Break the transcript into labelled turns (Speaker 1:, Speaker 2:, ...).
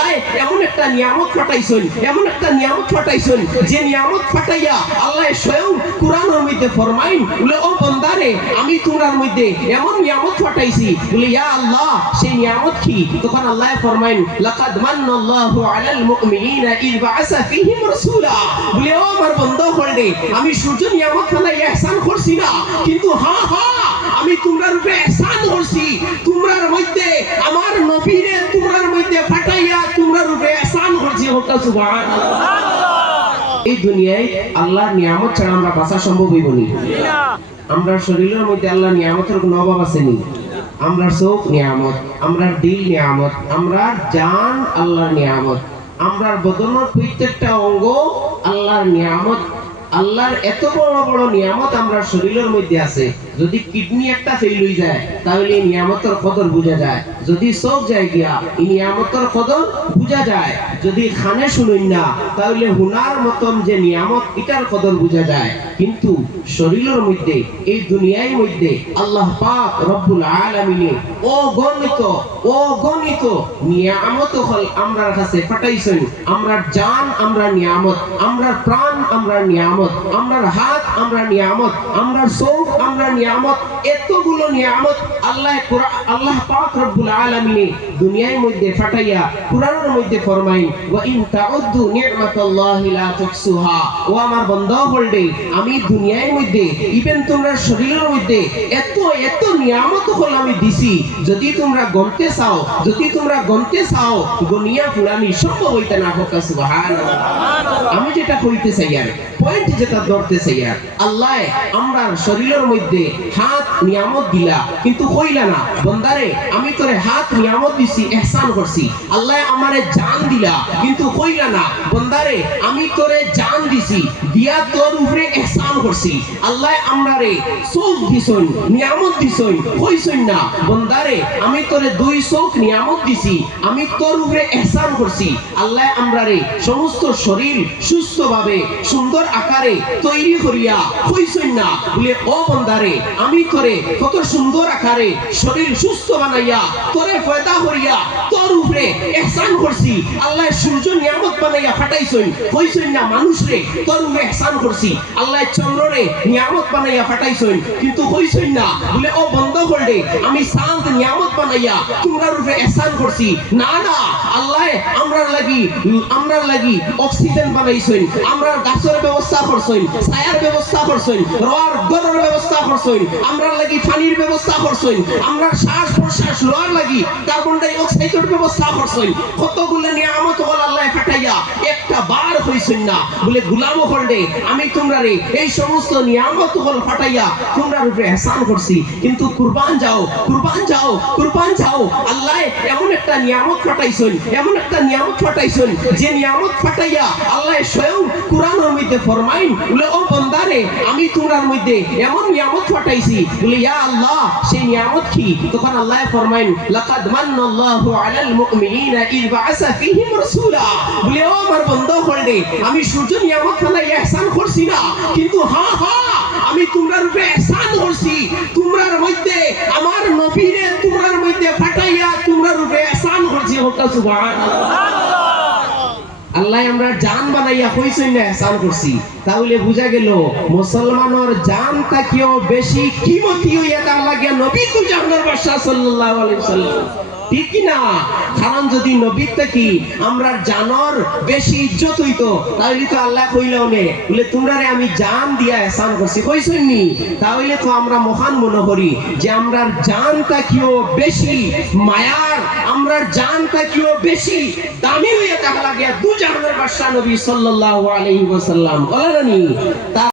Speaker 1: আল্লাহ এমন একটা নিয়ামত ফাটাইছেন এমন একটা নিয়ামত ফাটাইছেন যে নিয়ামত ফাটাইয়া আল্লাহ স্বয়ং মধ্যে ফরমাইন, বলে, ও আমি তোমার মধ্যে এমন নিয়ামত ফাটাইছি বলে, ইয়া আল্লাহ, সেই নিয়ামত কি? তখন আল্লাহ ফরমাইন, লাকাদ মান্নাল্লাহু আলাল মুমিনিনা বাআসা রাসূলা। বলে, ও আমার বন্ধ হলডে আমি সূর্য নিয়ামত ফালাই ইহসান করছি না, কিন্তু হ্যাঁ হ্যাঁ এই দুনিয়ায় আল্লাহ নিয়ামত ছাড়া আমরা বাঁচা সম্ভব হইব না। আমরা শরীরের মধ্যে আল্লাহ নিয়ামতের কোনো অভাব আসেনি আমরা চোখ নিয়ামত, আমরা দিল নিয়ামত, আমরা জান আল্লাহর নিয়ামত আমরা বদনের প্রত্যেকটা অঙ্গ আল্লাহর নিয়ামত আল্লাহর এত বড় বড় নিয়ামত আমরা শরীরের মধ্যে আছে, যদি কিডনি একটা ফেল হয়ে যায়, তাহলে এই নিয়ামতের কদর বোঝা যায়। যদি চোখ যায় গিয়া, এই নিয়ামতের কদর বোঝা যায়। যদি খানে শুনুন না, তাহলে হুনার মতন যে নিয়ামত, এটার কদর বোঝা যায়। কিন্তু শরীরের মধ্যে, এই দুনিয়ার মধ্যে আল্লাহ পাক রব্বুল আলামিনে ও গণিত নিয়ামত হল আমরার কাছে পাঠাইছেন। আমরা জান আমরা নিয়ামত আমরা প্রাণ আমরা নিয়ামত। আমরার হাত আমরা নিয়ামত আমরা চোখ আমরা নিয়ামত, এতগুলো নিয়ামত আল্লাহ আল্লাহ পাক রব্বুল আলামিনে দুনিয়ার মধ্যে ফাটাইয়া কুরআনের মধ্যে ফরমাই ওয়া ইন তাউদ্দু নি'মাতাল্লাহি লা ও আমার বন্ধ হলডে, আমি দুনিয়ার মধ্যে, ইভেন তোমরা শরীরের মধ্যে এত এত নিয়ামত হল আমি দিছি, যদি তোমরা গমতে চাও, যদি তোমরা গমতে চাও গনিয়া ফুলানি সম্ভব হইতে না হোক, সুবহানাল্লাহ। আমি যেটা কইতে চাই আর পয়েন্ট আল্লাহ, আমরা শরীরের মধ্যে হাত নিয়ামত দিলা, কিন্তু না। বন্দারে, আমি তোরে হাত নিয়ামত দিছি ইহসান করছি। আল্লাহ আমারে জান দিলা, কিন্তু না। বন্দারে, আমি তোরে জান দিছি, দিয়া তোর উপরে ইহসান করছি। আল্লাহ আমরারে চোখ দিছই, নিয়ামত দিছই না। বন্দারে, আমি তোরে দুই চোখ নিয়ামত দিছি, আমি তোর উপরে ইহসান করছি। আল্লাহ আমরারে সমস্ত শরীর সুস্থভাবে, সুন্দর আকারে তৈরি করিয়া কইছই না বলে, ও বন্দারে, আমি তোরে কত সুন্দর আকারে শরীর সুস্থ বানাইয়া, তোরে ফয়দা করিয়া, তোর উপরে ইহসান করছি। আল্লাহ সূর্য নিয়ামত বানাইয়া ফাটাইছই কইছই না মানুষ রে, তোর উপরে ইহসান করছি। আল্লাহ চন্দ্র রে নিয়ামত বানাইয়া ফাটাইছই কিন্তু কইছই না বলে, ও বন্ধ করলে আমি শান্ত নিয়ামত বানাইয়া তোমরার উপরে ইহসান করছি। না না, আল্লাহ আমরার লাগি আমরার লাগি অক্সিজেন বানাইছই আমরা গাছের ব্যবস্থা করছই ছায়ার ব্যবস্থা করছই রোয়ার গরর ব্যবস্থা করছই আমরা লাগি পানির ব্যবস্থা করছই আমরা শ্বাস প্রশ্বাস লওয়ার লাগি, কার্বন ডাই অক্সাইডের ব্যবস্থা করছই কতগুলো নিয়ামত আল্লাহ ফাটাইয়া একটা আমি এমন নিয়ামত মধ্যে বলে তোমরার মধ্যে এমন নিয়ামত ফাটাইছি। বলে, ইয়া আল্লাহ, সেই নিয়ামত কি? তখন আল্লাহ ফরমাইন, লাকাদ মান্নাল্লাহু আলাল মুমিনিনা ফীহিম রাসূলা। বলে, ও আমার বন্ধ আমি সূর্য নিয়ামত ফালাই এহসান করছি না। কিন্তু হা হা, আমি তোমরা রূপে এহসান করছি। তোমরার মধ্যে, আমার নবীরে তোমরার মধ্যে ফাটাইয়া তোমরা রূপে এহসান করছি। হোক সুবহানাল্লাহ। আল্লাহ আমরা জান বানাইয়া কইছই না এহসান করছি। তাহলে বুঝা গেল, মুসলমানের জান তাকিও বেশি? কিমতি হইয়া লাগিয়া নবী তো জাহানের বাদশা সাল্লাল্লাহু আলাইহি সাল্লাম না? কারণ যদি নবী থাকি আমরা জানর বেশি ইজ্জত হইতো তাহলে তো আল্লাহ কইলাও নে। বলে তোমরারে আমি জান দিয়া এহসান করছি। কইছই নি? তাহলে তো আমরা মহান মনে করি যে আমরা জান তাকিও বেশি? মায়ার আমরা জান তাকিও বেশি দামি হইয়া তাহা লাগিয়া দু জাহানের বাদশা নবী সাল্লাল্লাহু আলাইহি ওয়াসাল্লাম। বলেন